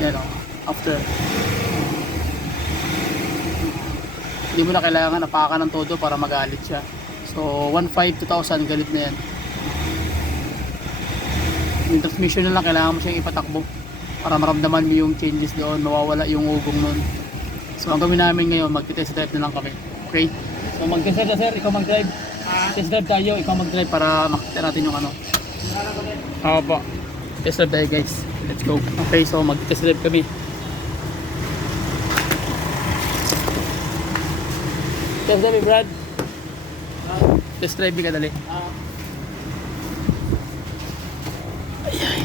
Yan o, after. Hindi mo na kailangan apakan ng todo para magalit siya. So 1.5 2,000 galit na yan. Yung transmission na lang kailangan mo siyang ipatakbo para maramdaman mo yung changes doon, mawawala yung ugong nun. So ang gawin namin ngayon, magti-test drive na lang kami. Okay? So mag-test drive na sir, ikaw mag-drive. Test drive tayo, ikaw mag-drive para makita natin yung ano. Oo po. Test drive tayo guys. Let's go. Okay, so mag-test drive kami. Test drive Brad. Test drive ka dali. Ay.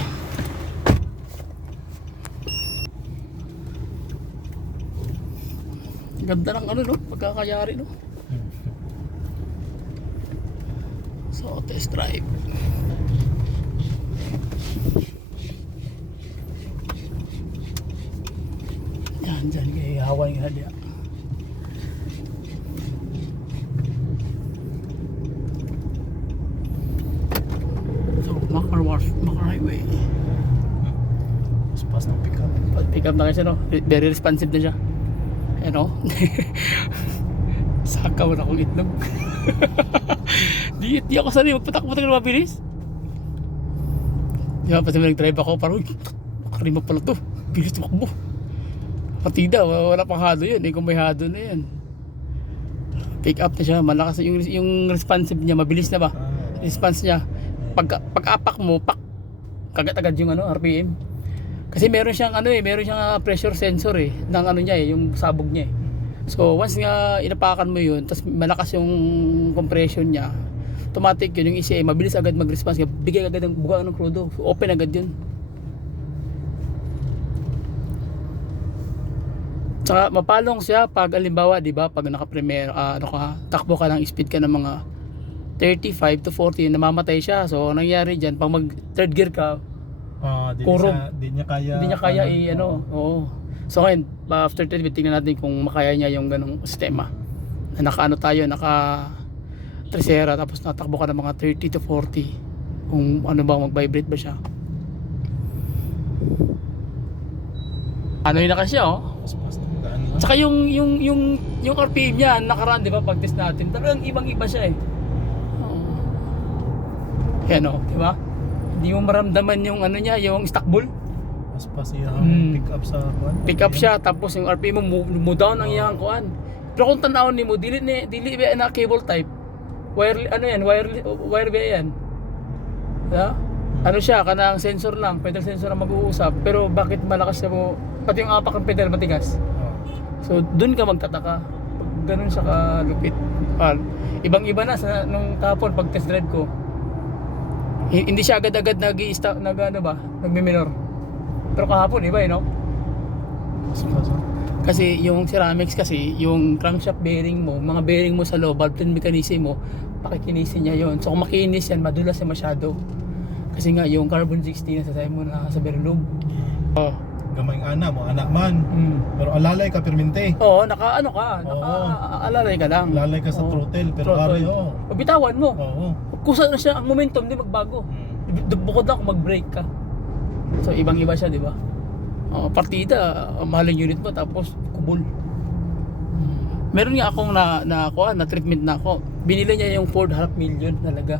Ganda ng ano no, pagkakayari no. So test drive. Yan dyan kay hawan nga dia. So Makar Highway. Mas pas ng pick-up. Pick up na kasi no, very responsive na siya. Ano? Sakaw na akong itlog. di ako sanay magpatak-patak na mabilis. Di ba, pati nag-drive ako, parang makarima pala to. Bilis tumakbo. Partida, wala pang hado yun. Kung may hado na yan. Pick up na siya, malakas. Yung responsive niya, mabilis na ba? Response niya. Pag-apak mo, kagat-agad yung ano, RPM. Kasi meron siyang meron siyang pressure sensor ng ano niya yung sabog niya. So once nga inapakan mo yun, tapos malakas yung compression niya, automatic yun yung ECA, mabilis agad mag-response, bigay agad ng buga ng crudo, open agad yun. Tsaka mapalong siya pag alimbawa, di ba, pag naka-premier, takbo ka ng speed ka ng mga 35 to 40, namamatay siya. So nangyari diyan, pag mag third gear ka, Di niya kaya oo. So ngayon, after 10 tingnan natin kung makaya niya yung ganong sistema. Na naka Tresera, tapos natakbo ka ng mga 30 to 40. Kung ano ba, mag-vibrate ba siya. Ano yun na kasi Tsaka yung RPM niya, nakaraan, di ba, pag-test natin, talagang ibang-iba siya Yan di ba? Hindi mo maramdaman yung ano niya, yung stock ball. Mas pas yung pick up sa kuan. Pick up siya, tapos yung RPM mo down ang iyang kuan. Pero kung tanawon nimo, dili ba na cable type. Wire ba yan? Yeah? Ano siya, kanang sensor lang, pedal sensor ang mag-uusap. Pero bakit malakas siya mo, pati yung apak ng pedal matigas. So dun ka magtataka. Pag ganun siya kalupit. Ibang-iba na sa nung kahapon pag test drive ko. Hindi siya agad-agad nagmi-minor. Pero kahapon iba Kasi yung ceramics kasi, yung crankshaft bearing mo, mga bearing mo sa loob, valve train mechanism mo, pakikinisin niya yon. So kung makinis yan, madulas yan masyado. Kasi nga yung carbon 60 nasasay mo na sa bearing loop. Gamay ana mo, anak man. Pero alalay ka permente. Oo, naka-alalay ka lang. Alalay ka sa throttle, pero pare Bitawan mo. Oo. Kusa na siya, ang momentum di magbago. Bukod lang kung mag-brake ka. So ibang-iba siya, di ba? Partida, mahaling unit mo, tapos kubol. Meron nga akong na treatment na ako. Binili niya yung Ford 500,000 talaga.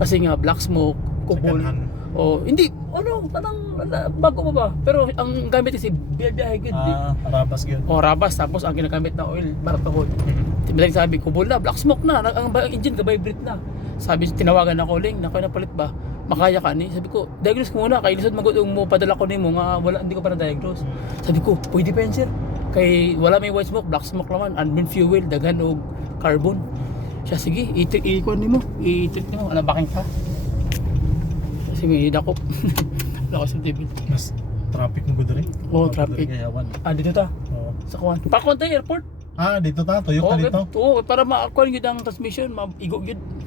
Kasi nga black smoke, kubol. Hindi, parang bago pa ba? Pero ang gamit kasi biyahe good. Rabas yun. Rabas, tapos ang ginagamit na oil, baratahod. Tibalang sabi, kubol na, black smoke na, ang engine ka-vibrate na. Sabi, tinawagan ako, Ling, nakoy na palit ba? Makaya ka ni? Sabi ko, diagnose ko muna, kay lisod magod mo padala ko nimo nga hindi ko pa na-diagnose. Sabi ko, pwede pa yan sir. Kay wala may white smoke, black smoke naman, unburned fuel, daghan og carbon. Siya, sige, i-treat nimo, anabakin ka. Kasi may dako. Dako sa TV. Mas traffic mo gud rin. Traffic. Dito ta. Sa kuwan. Pakon tayo airport. Dito ta, tuyok ka dito. Para ma-kuan gyud ang transmission, maigo gyud.